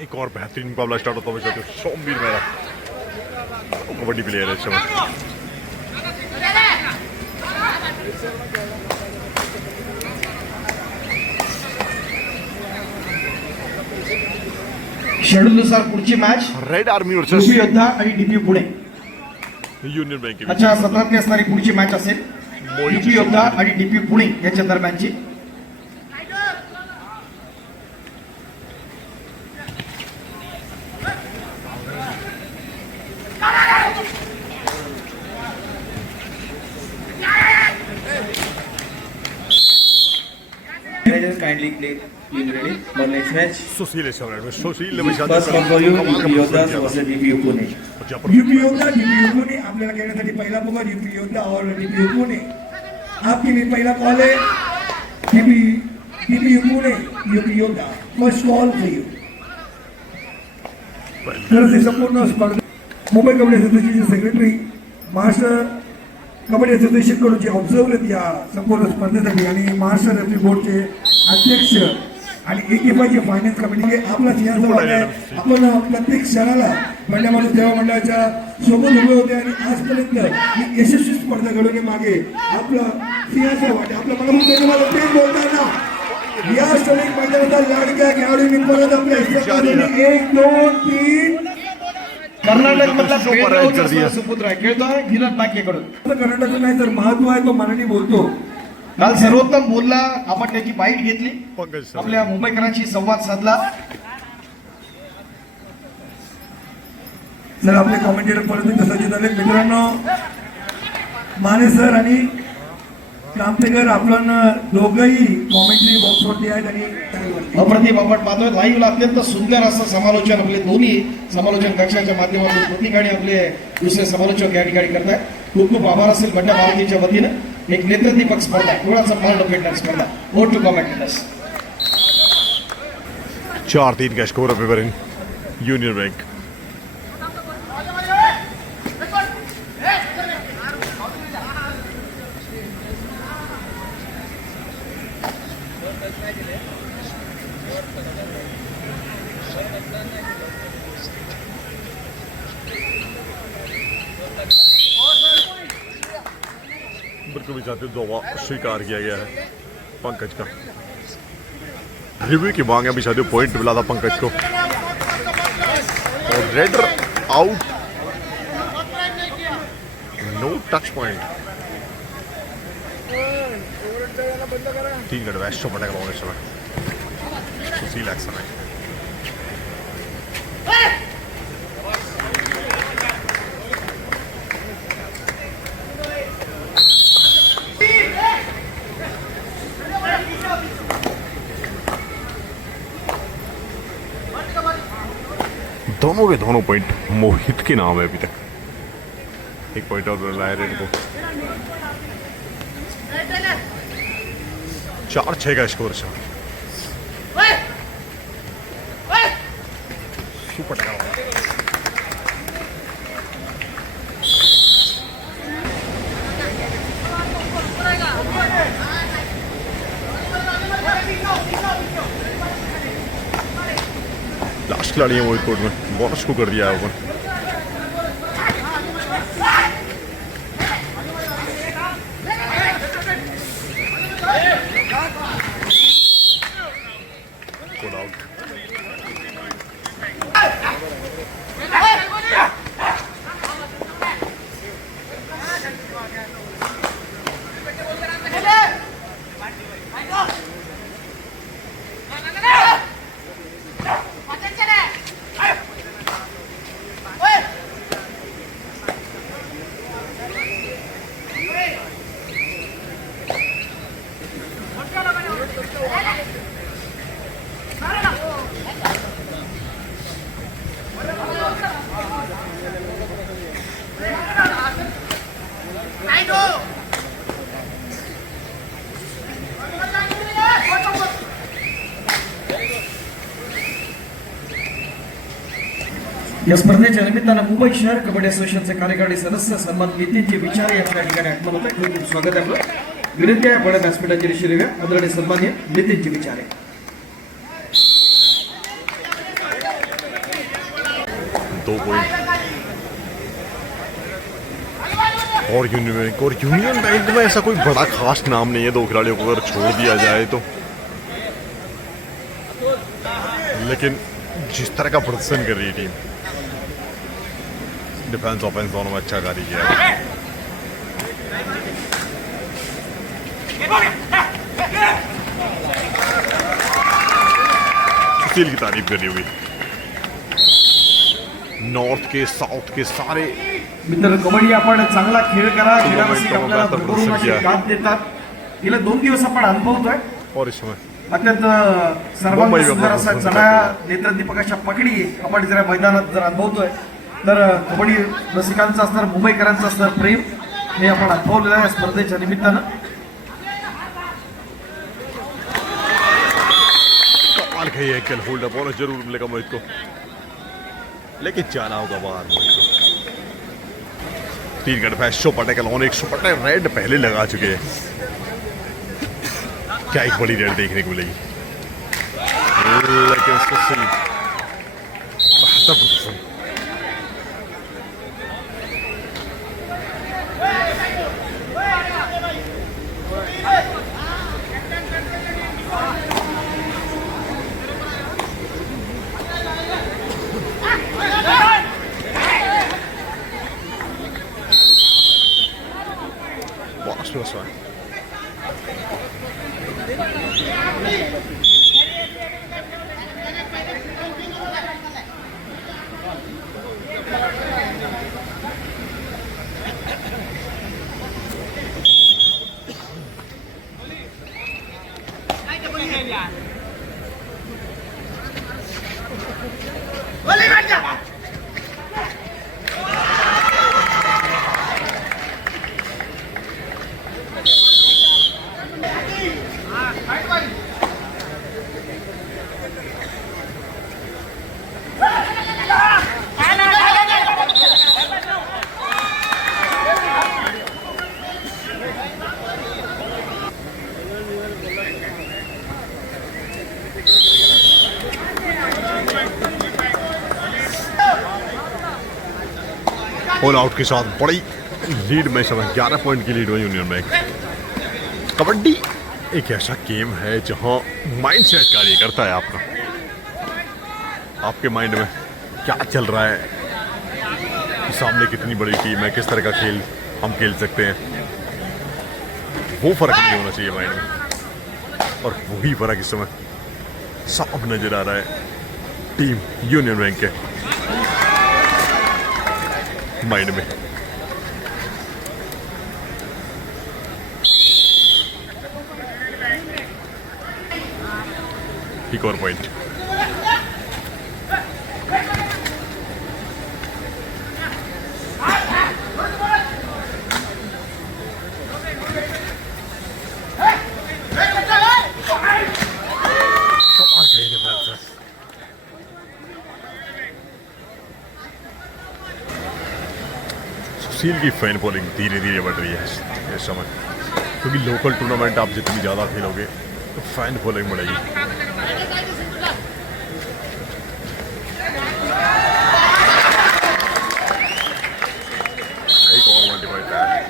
एक और बेहतरीन मुकाबला स्टार्ट होता हुआ चाहते सोमवीर मेरा कबड्डी प्लेयर है इस समय। शेड्यूलनुसार पुढची match red army versus UP योद्धा आणि डीपीयू पुणे युनियन बँक अच्छा 17 ते असणारी पुढची मॅच असेल यूपी योद्धा आणि डीपीयू पुणे यांच्या दरम्यानची। Kindly play being ready for next match. Sushil है समय सुशील ने First one for you, UP Yoddha versus DPU Pune. UP योद्धा डीपीयू पुणे आपल्याला खेळण्यासाठी पहिला पॉवर यूपी योद्धा और डीपीयू पुणे। आपके लिए पहला कॉल है डीपीयू पुणे यूपी योद्धा फर्स्ट कॉल फॉर यू। तर ते संपूर्ण स्पर्धा मुंबई कबड्डी असोसिएशनचे सेक्रेटरी महाराष्ट्र कबड्डी असोसिएशन कडून जे ऑब्झर्व्ह आहेत या संपूर्ण स्पर्धेसाठी आणि महाराष्ट्र रेफरी बोर्डचे अध्यक्ष आणि एकेपाचे फायनान्स कमिटी आपला सिंहासन आहे। आपण प्रत्येक क्षणाला महिला माणूस सेवा मंडळाच्या सोबत उभे होते आणि आजपर्यंत ही यशस्वी स्पर्धा घडवणे मागे आपला सिंहासन वाटे आपल्या मनापासून धन्यवाद तेच बोलताना या श्रमिक मैदानाचा लाडक्या खेळाडूंनी परत आपल्या हिस्सेत 1 2 3 कर्नाटक मधला सुपुत्र आहे खेळतोय गिरत बाकेकडून। कर्नाटक नाही तर महत्व आहे तो मराठी बोलतो। काल सर्वोत्तम बोलला आपण त्याची बाईट घेतली पंकज आपल्या मुंबईकरांशी संवाद साधला। सर आपले कॉमेंटेटर परत सज्ज झाले मित्रांनो माने सर आणि क्रांतिकर आपण दोघंही कॉमेंट्री बॉक्सवरती आहेत आणि अप्रतिम आपण पाहतोय लाईव्हला अत्यंत सुंदर असं समालोचन आपले दोन्ही समालोचन कक्षाच्या माध्यमातून प्रत्येक आणि आपले दुसरे समालोचक या ठिकाणी करतायत। खूप खूप आभार असेल बंडा भारतीच्या वतीनं। एक नेत्रदीपक स्पर्धा थोडासा पार्ट ऑफ स्पर्धा वोट टू कॉमेंटेटर्स 4-3 का स्कोर अभी इन यूनियन बैंक। भी चाहते दवा स्वीकार किया गया है पंकज का। रिव्यू की मांग अभी चाहते पॉइंट मिला था पंकज को और raider out no touch point 3 गड वेस्ट पटेगा होने समय सुशील एक्शन है। दोनों के दोनों पॉइंट मोहित के नाम है अभी तक। एक पॉइंट और मिला है रेड को। 4-6 का स्कोर सुपर लास्ट खिलाड़ी है मोहित कोर्ट में बोनस को कर दिया है ओपन। या स्पर्धेच्या निमित्तानं मुंबई शहर कबड्डी असोसिएशनचे कार्यकारी सदस्य सन्मान नितीनजी विचारे यांच्या ठिकाणी आगमन होतं। खूप खूप स्वागत आहे आपलं। विनंती आहे आपण व्यासपीठाची रिशिरेव्या आदरणीय सन्माननीय नितीनजी विचारे। 2 पॉइंट और यूनियन बैंक में ऐसा कोई बड़ा खास नाम नहीं है 2 खिलाड़ियों को अगर छोड़ दिया जाए तो, लेकिन जिस तरह का प्रदर्शन कर रही है टीम, डिफेंस ऑफेंस दोनों में अच्छा कार्य किया है। सुशील की तारीफ करी हुई, नॉर्थ के साउथ के सारे मित्र कबड्डी आपण चांगला खेळ करा, टूर्नामेंट खेळामध्ये का आपल्याला लगातार भरपूर प्रदर्शन किया असे दाद देतात. गेल्या 2 दिवस आपण अनुभवतोय और इसमें अत्यंत सर्वांग मुंबई सुंदर असा प्रदर्शन चढा करतोय. नेत्रदीपकाच्या पकडी आपण जरा मैदानात जर अनुभवतोय, तर कबड्डी रसिकांचा असणार, मुंबईकरांचा असणार प्रेम हे आपण अनुभवलेलं आहे स्पर्धेच्या निमित्तानं. कमाल का ये खेल, होल्ड अप होना जरूर मिलेगा मोहित को, लेकिन जाना होगा बाहर मोहित को. 3 गट शो पटे का लॉन, एक शो पटे रेड पहले लगा चुके हैं. क्या एक बड़ी रेड देखने को मिलेगी, लेकिन उसको सही बेहतर प्रदर्शन. That's right. ऑल आउट के साथ बड़ी लीड में समय 11 पॉइंट की लीड हुई यूनियन बैंक. कबड्डी एक ऐसा गेम है जहां माइंडसेट कार्य करता है आपका, आपके माइंड में क्या चल रहा है, सामने कितनी बड़ी टीम है, किस तरह का खेल हम खेल सकते हैं, वो फर्क नहीं होना चाहिए माइंड में. और वही फर्क इस समय साफ नजर आ रहा है टीम यूनियन बैंक के माइंड में. एक और पॉइंट. सुशील की फैन बॉलिंग धीरे धीरे बढ़ रही है इस समय, क्योंकि लोकल टूर्नामेंट आप जितनी ज़्यादा खेलोगे तो फैन बॉलिंग बढ़ेगी. एक और मल्टीप्लाई पैक.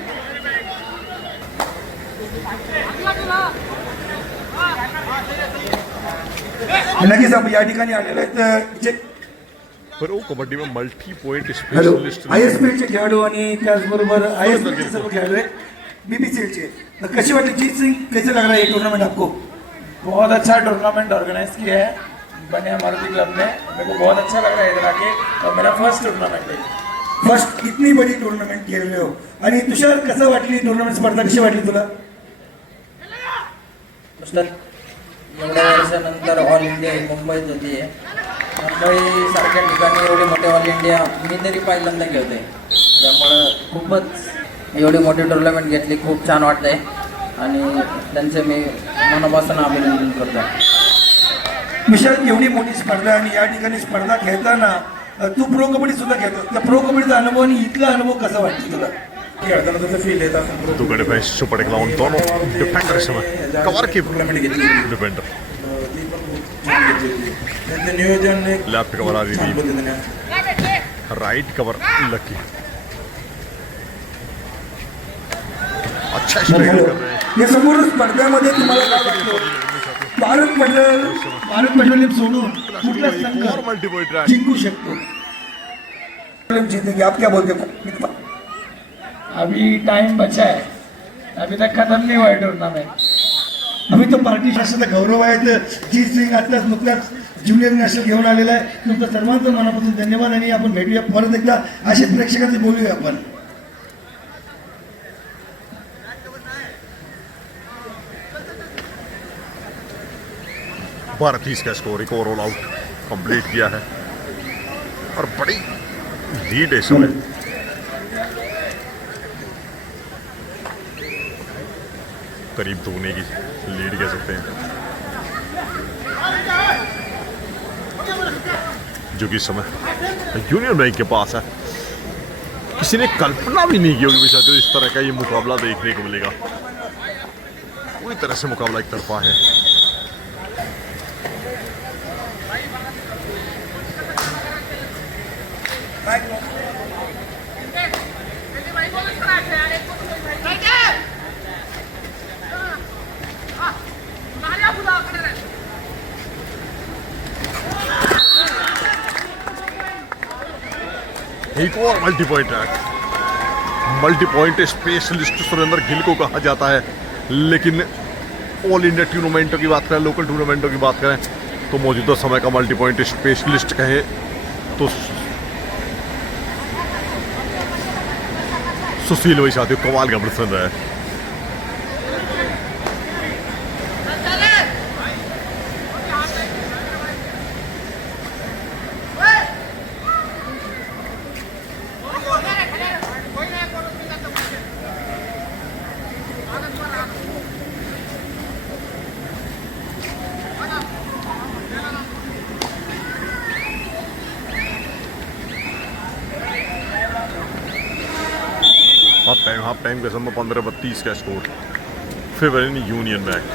नक्कीच आपण या ठिकाणी आलेलो आहे. पर वो कबड्डी में multi point hello, specialist ISPL चे खेळाडू आणि त्याचबरोबर ISPL चे सर्व खेळाडू आहे, BPCL चे. तर कशी वाटली जीत सिंह, कैसे लग रहा है ये टूर्नामेंट आपको? बहुत अच्छा टूर्नामेंट ऑर्गेनाइज किया है बनिया मारुति क्लब ने. मेरे को बहुत अच्छा लग रहा है इधर आके, और मेरा फर्स्ट टूर्नामेंट है. फर्स्ट इतनी बड़ी टूर्नामेंट खेळले हो. आणि तुषार, कसं वाटली टूर्नामेंट स्पर्धा, कशी वाटली तुला? एवढ्या वर्षानंतर ऑल इंडिया ही मुंबईत होती आहे. मुंबई सारख्या ठिकाणी एवढे मोठे ऑल इंडिया मी तरी पहिल्यांदा खेळते, त्यामुळं खूपच एवढी मोठी टुर्नामेंट घेतली, खूप छान वाटतंय आणि त्यांचे मी मनापासून अभिनंदन करतो. विशाल, एवढी मोठी स्पर्धा आणि या ठिकाणी स्पर्धा खेळताना तू प्रो कबड्डी सुद्धा खेळतो, त्या प्रो कबड्डीचा अनुभव आणि इथला अनुभव कसा वाटतो तुला? खेळताना त्याचा फील येत असं दो गड़े पे सुपर टेकलाउन दोनों डिफेंडर समय कवर की टूर्नामेंट घेतली डिफेंडर. ती पण खूप छान मॅच होती त्यांचं नियोजन एक लेफ्ट कवर आ रही छान थी, पद्धतीने राइट कवर लकी, अच्छा स्ट्राइक कर रहे हैं। या संपूर्ण स्पर्धेमध्ये तुम्हाला काय वाटतं? भारत पेट्रोलियम सोडून कुठला संघ और मल्टी पॉइंट रैक, जिंकू शकतो? जीतेंगे, आप क्या बोलते हो? अभी टाइम बचा है, अभी तक खत्म नहीं हुआ है टूर्नामेंट। आम्ही तो पार्टी शासनाचा गौरव आहे तर जी सिंग आत्ताच नुकताच ज्युनियर नॅशनल घेऊन आलेला आहे. तुमचं सर्वांचं मनापासून धन्यवाद आणि आपण भेटूया परत एकदा असे प्रेक्षकांचे बोलूया आपण. भारत ही इसका स्कोर एक और ऑल आउट कंप्लीट किया है और बड़ी लीड है इसमें। करीब दोने की लीड कह सकते हैं, जो कि इस समय यूनियन बैंक के पास है। किसी ने कल्पना भी नहीं की होगी शायद इस तरह का ये मुकाबला देखने को मिलेगा। पूरी तरह से मुकाबला एक तरफा है। एक और मल्टी पॉइंट है। Multi point specialist Surendra gill को कहा जाता है, लेकिन ऑल इंडिया टूर्नामेंटों की बात करें, लोकल टूर्नामेंटों की बात करें तो मौजूदा समय का मल्टी पॉइंट स्पेशलिस्ट कहें तो सुशील भाई साथियों कमाल का प्रदर्शन रहा है। हाफ टाइम के समय 15-32 का score favour in union bank.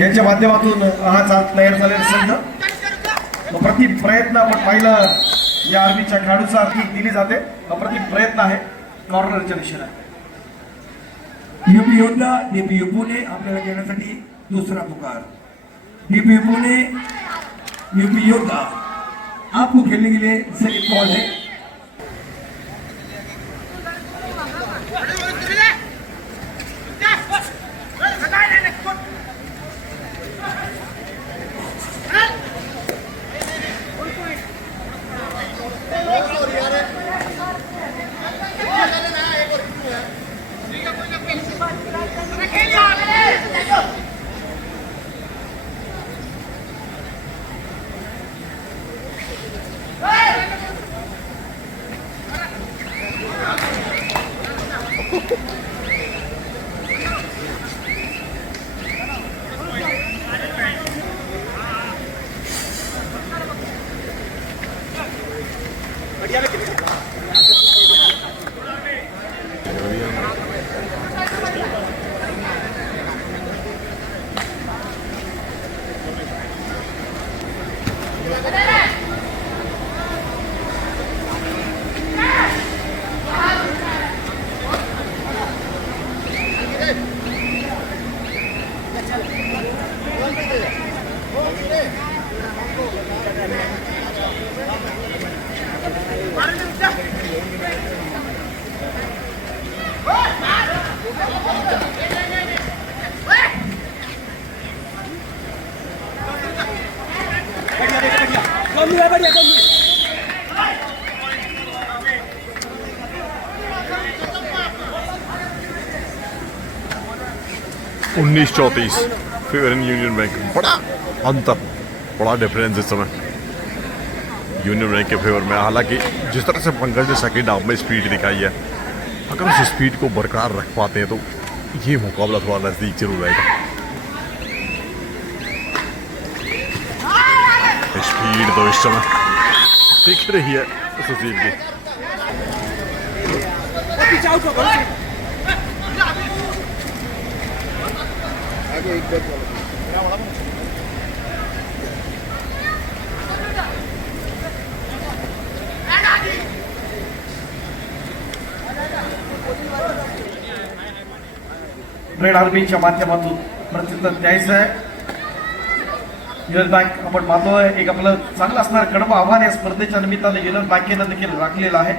यांच्या माध्यमातून हा तयार झालेला संघ अप्रतिम प्रयत्न आपण पाहिला या आर्मीच्या खेळाडूचा किक दिली जाते, अप्रतिम प्रयत्न आहे कॉर्नरच्या दिशेला. यूपी योद्धा डीपीयू पुणे आपल्याला घेण्यासाठी दुसरा पुकार. डीपीयू पुणे यूपी योद्धा आपको खेलने के लिए सही बॉल है. उन्नीस 34 फेवर इन यूनियन बैंक। बड़ा अंतर, बड़ा डिफरेंस इस समय यूनियन बैंक के फेवर में। हालांकि जिस तरह से पंकज ने सेकेंड हाफ में स्पीड दिखाई है, अगर उस स्पीड को बरकरार रख पाते हैं तो ये मुकाबला थोड़ा नजदीक जरूर आएगा। स्पीड तो इस समय दिख रही है सुशील की। रेड आर्मीच्या माध्यमातून प्रत्युत्तर द्यायचं आहे. युनियन बँक आपण पाहतोय एक आपलं चांगलं असणारं कडवं आव्हान या स्पर्धेच्या निमित्तानं युनियन बँकेनं देखील राखलेलं आहे.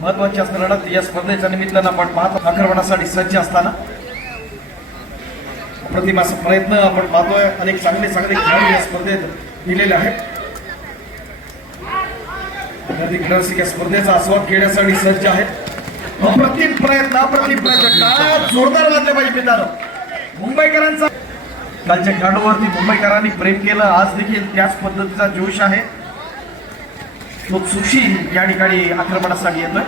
महत्वाची असं लढत या स्पर्धेच्या निमित्तानं आपण पाहतो आक्रमणासाठी सज्ज असताना अप्रतिम असा प्रयत्न आपण पाहतोय. अनेक चांगले खेळाडू या स्पर्धेत दिलेले आहेत. या स्पर्धेचा आस्वाद घेण्यासाठी सज्ज आहेत. अप्रतिम प्रयत्न टाळ्या जोरदार वाजल्या पाहिजे मित्रांनो. मुंबईकरांचा कालच्या खेळाडूवरती मुंबईकरांनी प्रेम केलं. आज देखील त्याच पद्धतीचा जोश आहे. तो सुशील या ठिकाणी आक्रमणासाठी येतोय.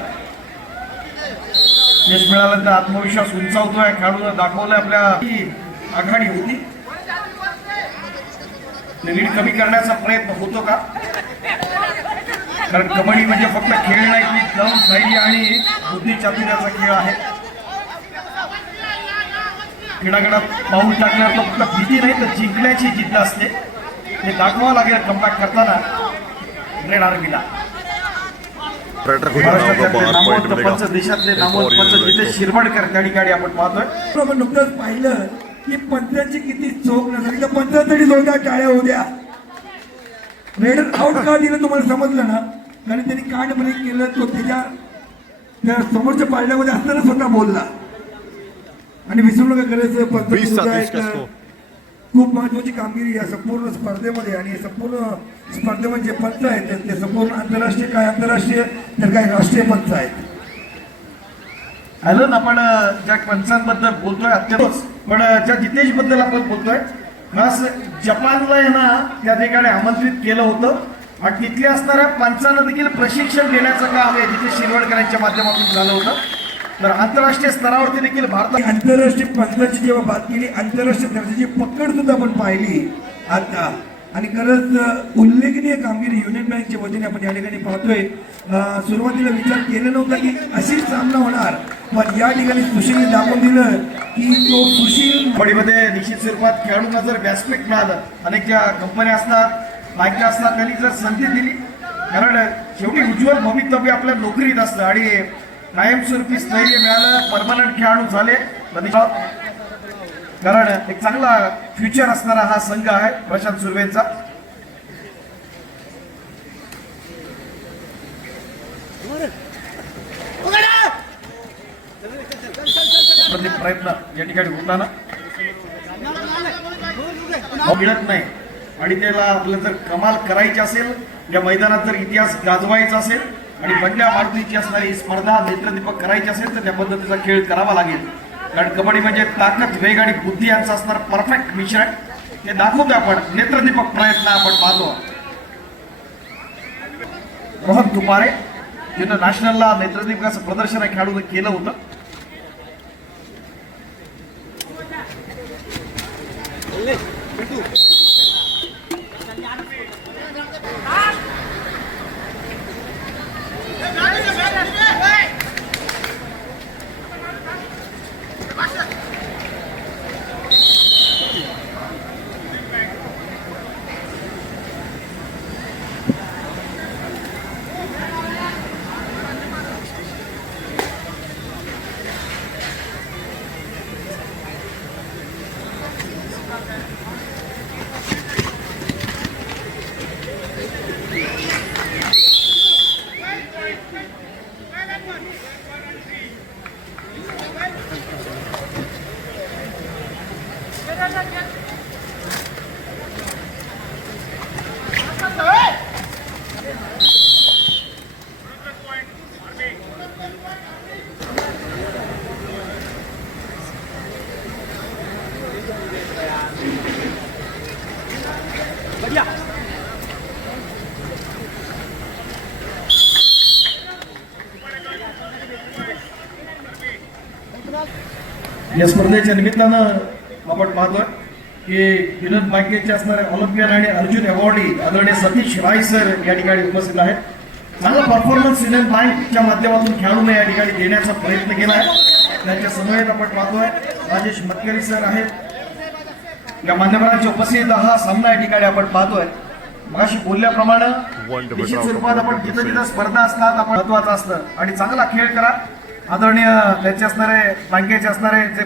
यश मिळाल्यानंतर आत्मविश्वास उंचावतोय. खेळाडूनं दाखवलं आपल्या आघाडी होती. लीड कमी करण्याचा प्रयत्न होतो का? कारण कबड्डी म्हणजे फक्त खेळ नाही, ती दम, धैर्य आणि बुद्धी चातुर्याचा खेळ आहे. क्रीडागडात पाऊल टाकल्यावर तो फक्त भीती नाही तर जिंकण्याची जिद्द असते. हे दाखवावं लागेल कमबॅक करताना रेड आर्मीला. पर्यटक घोषणा होगा, बाहर पॉइंट मिलेगा. पंच देशातले एक नामवंत और पंच युनियन जिथे बँक. शिरवडकर त्या ठिकाणी आपण पाहतोय. आपण नुकतंच पाहिलं की पंचांची किती चोख नजर, त्या पंचांसाठी जोरदार टाळ्या होऊ द्या. रेड आउट का दिलं तुम्हाला समजलं ना? कारण त्यांनी कार्ड ब्रेक केलं. तो त्या समोरच्या पारड्यामध्ये असताना स्वतः बोलला. आणि विसरू नका करायचं 20-27 का स्कोर. खूप महत्वाची कामगिरी या संपूर्ण स्पर्धेमध्ये. आणि संपूर्ण स्पर्धेमध्ये जे पंच आहेत ते संपूर्ण आंतरराष्ट्रीय, काय आंतरराष्ट्रीय तर काही राष्ट्रीय पंच आहेत. हॅलो, आपण ज्या पंचांबद्दल बोलतोय अत्यंत, पण ज्या जितेश बद्दल आपण बोलतोय खास जपानला आहे ना त्या ठिकाणी आमंत्रित केलं होतं. आणि तिथले असणाऱ्या पंचांना देखील प्रशिक्षण देण्याचं काम आहे जिथे शिरवडकरांच्या माध्यमातून झालं होतं. तर आंतरराष्ट्रीय स्तरावरती देखील भारतात आंतरराष्ट्रीय पंचाची जेव्हा बात केली, आंतरराष्ट्रीय दर्जाची पकड सुद्धा आपण पाहिली आता. आणि खरंच उल्लेखनीय कामगिरी युनियन बँकच्या वतीने आपण या ठिकाणी पाहतोय. सुरुवातीला विचार केला नव्हता की अशीच सामना होणार, पण या ठिकाणी सुशीलने दाखवून दिलं की तो सुशील कबड्डीमध्ये निश्चित स्वरूपात खेळाडूंना जर व्यासपीठ मिळालं, अनेक ज्या कंपन्या असतात, बँका असतात, त्यांनी जर संधी दिली, कारण शेवटी उज्ज्वल भवितव्य आपल्या नोकरीत असतं आणि कायमस्वरूपी स्थैर्य मिळालं, परमनंट खेळाडू झाले, कारण एक चांगला फ्युचर असणारा हा संघ आहे प्रशांत सुर्वेचा. प्रयत्न या ठिकाणी होताना मिळत नाही. आणि त्याला आपलं जर कमाल करायची असेल, या मैदानात जर इतिहास गाजवायचा असेल आणि बंड्या मारुतीची असणारी स्पर्धा नेत्रदीपक करायची असेल तर त्या पद्धतीचा खेळ करावा लागेल. कारण कबड्डी म्हणजे ताकद, वेग आणि बुद्धी यांचं असणारं परफेक्ट मिश्रण ते दाखवतो आपण. नेत्रदीपक प्रयत्न आपण पाहतो. रोहन तुपारे ज्यानं नॅशनलला नेत्रदीपकाचं प्रदर्शन खेळाडूने केलं होतं. या स्पर्धेच्या निमित्तानं आपण पाहतोय की युनियन बँकेचे असणारे ऑलिम्पियन आणि अर्जुन अवॉर्डी आदरणीय सतीश राय सर या ठिकाणी उपस्थित आहेत. चांगला परफॉर्मन्स युनियन बँकच्या माध्यमातून खेळाडूंना या ठिकाणी देण्याचा प्रयत्न केला आहे. त्यांच्या समवेत आपण पाहतोय राजेश मतकरी सर आहेत. या मान्यवरांच्या उपस्थित हा सामना या ठिकाणी आपण पाहतोय. मगाशी बोलल्याप्रमाणे निश्चित स्वरूपात आपण जिथं जिथं स्पर्धा असतात आपण महत्वाचं असतं आणि चांगला खेळ करा. आदरणीय त्यांचे असणारे बँकेचे असणारे जे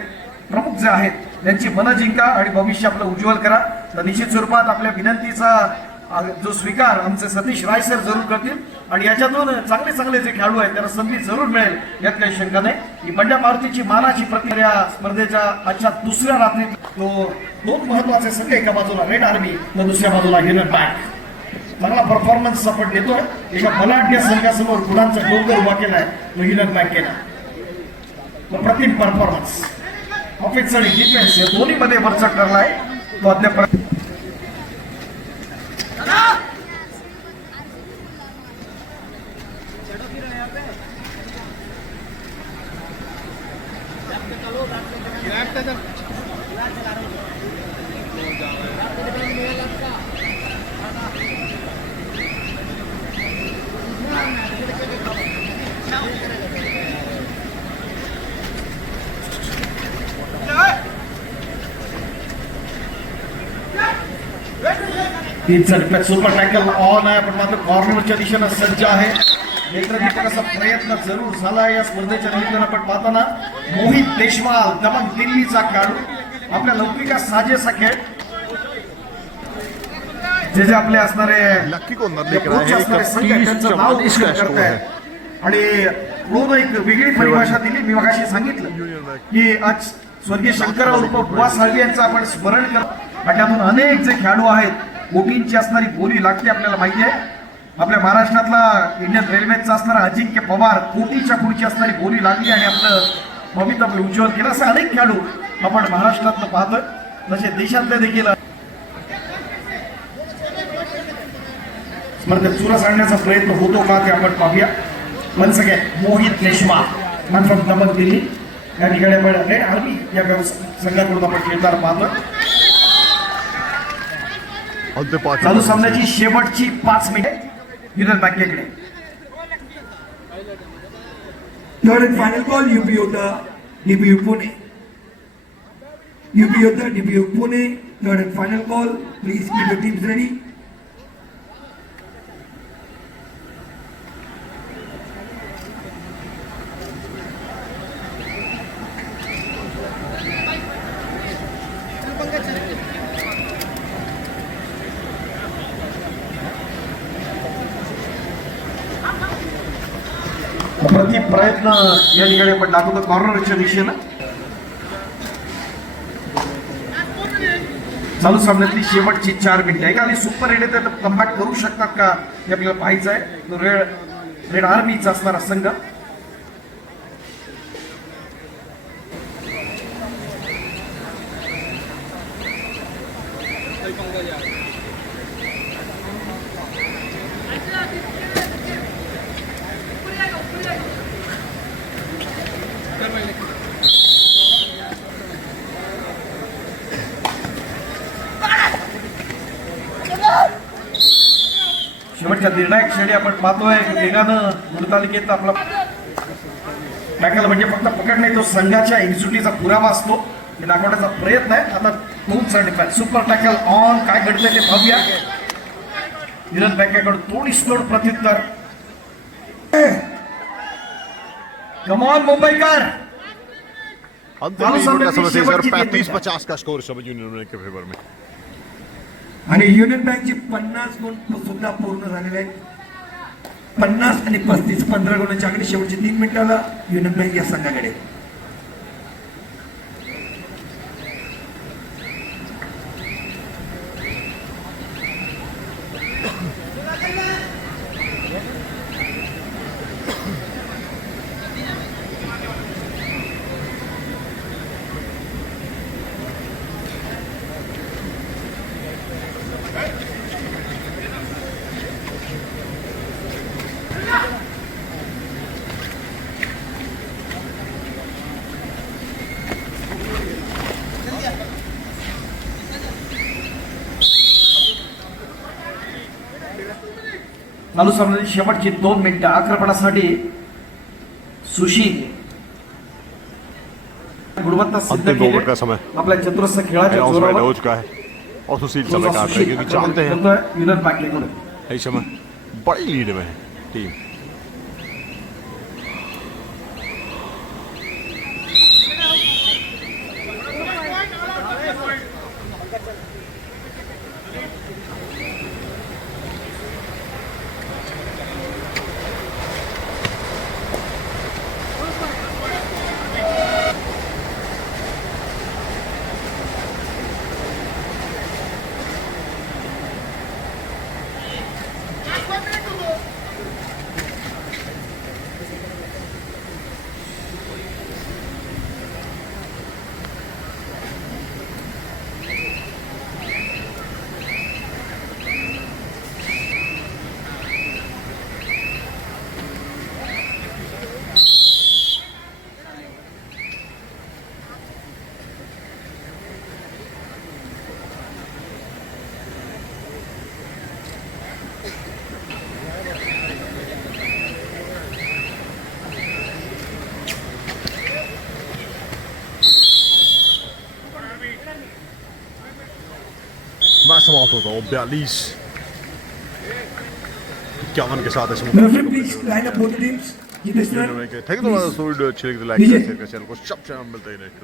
प्रमुख जे आहेत त्यांची मनं जिंका आणि भविष्य आपलं उज्ज्वल करा. तर निश्चित स्वरूपात आपल्या विनंतीचा जो स्वीकार आमचे सतीश राय सर जरूर करतील आणि याच्यातून चांगले चांगले जे खेळाडू आहेत त्यांना संधी जरूर मिळेल यात काही शंका नाही. ही बंड्या मारुतीची मानाची प्रतिक्रिया स्पर्धेच्या आजच्या दुसऱ्या रात्रीत तो दोन महत्वाचे संघ, एका बाजूला रेड आर्मी तर दुसऱ्या बाजूला युनियन बँक. चांगला परफॉर्मन्स आपण देतोय. एका बलाढ्य संघासमोर गुणांचा डोंगर उभा केलाय तो युनियन बँक केला. प्रतिम परफॉर्मन्स ऑफेन्स आणि डिफेन्स या दोन्ही मध्ये वरचा ठरलाय तो अद्याप. तीन सुपर टॅकल ऑन आहे पण मात्र कॉर्नरच्या दिशेनं सज्ज आहे. नेत्रदीपकाचा प्रयत्न जरूर झाला या स्पर्धेच्या निमित्तानं पण पाहताना. मोहित देशवाल दमन दिल्लीचा खेळाडू आपल्या लौकिका साजेसा खेळ जे जे आपले असणारे लकी को अंदर जे लेकर आए कोच हैं, असणारे संघ एक आहेत, त्यांचं नाव 30-44 घोषित का स्कोर है. करतायत आणि रोज एक वेगळी परिभाषा दिली. मी मगाशी सांगितलं की आज स्वर्गीय शंकरराव उर्फ बुवा साळवी यांचं आपण स्मरण करतो आणि त्यातून अनेक जे खेळाडू आहेत कोटींची असणारी बोली लागते आपल्याला माहिती आहे. आपल्या महाराष्ट्रातला इंडियन रेल्वेचा असणारा अजिंक्य पवार कोटीच्या पुढची असणारी बोली लागली आणि आपलं भवितव्य उज्ज्वल केलं. असे अनेक खेळाडू आपण महाराष्ट्रातलं पाहतोय. तसे देशातले देखील स्पर्धेत चुरस आणण्याचा प्रयत्न होतो का ते आपण पाहूया. Once again Mohit Deshwal man from Daman Delhi या ठिकाणी आपण रेड आर्मी या संघाकडून आपण खेळताना पाहतोय. चालू सामन्याची शेवटची 5 मिनिटे युनियन बँकेकडे. Third end final call UP योद्धा डीबीयू पुणे. यूपी योद्धा DBU Pune. Third end final call. Please keep your teams ready. प्रति प्रयत्न या ठिकाणी आपण दाखवतो कॉर्नरच्या दिशेनं. चालू सामन्यातली शेवटची 4 मिनिटं आहे का आणि सुपर रेड तर कमबॅक करू शकतात का हे आपल्याला पाहायचं आहे. तो रेड आर्मीचा असणारा संघ. शेवटच्या निर्णायक क्षणी आपण पाहतोय वेगानं गुणतालिकेत आपला टॅकल म्हणजे फक्त पकडणे तो संघाच्या एकजुटीचा पुरावा असतो हे दाखवण्याचा प्रयत्न आहे. आता 2 डिफेन्स सुपर टॅकल ऑन काय घडतंय ते पाहूया. युनियन बँकेकडून तोडीसतोड प्रत्युत्तर. कमॉन मुंबईकर. अंतिम इनिंग का समय से सर 35-50 का स्कोर सब यूनियन के फेवर में. आणि युनियन बँकचे 50 गुण सुद्धा पूर्ण झालेले आहेत. 50 आणि 35 15 गुणांच्या आकडे शेवटची 3 मिनिटाला युनियन बँक या संघाकडे. चालू सामन्याची शेवटची 2 मिनिटं आक्रमणासाठी सुशील गुणवत्ता सिद्ध अंतिम केली ओवर का समय आपल्या चतुरस्र खेळाच्या जोरावर हो चुका है और सुशील समय काट रहे हैं क्योंकि जानते हैं युनियन बँकेकडून इस समय बड़ी लीड में है टीम. मैच समाप्त होता हूँ 42-51 के साथ इसमें Referee, please line up both the teams. Jitesh Nair, thank you तो please. अच्छी लगी तो लाइक विजय। शेयर कर चैनल को सब चैनल मिलते हैं नेक्स्ट